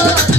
Africa.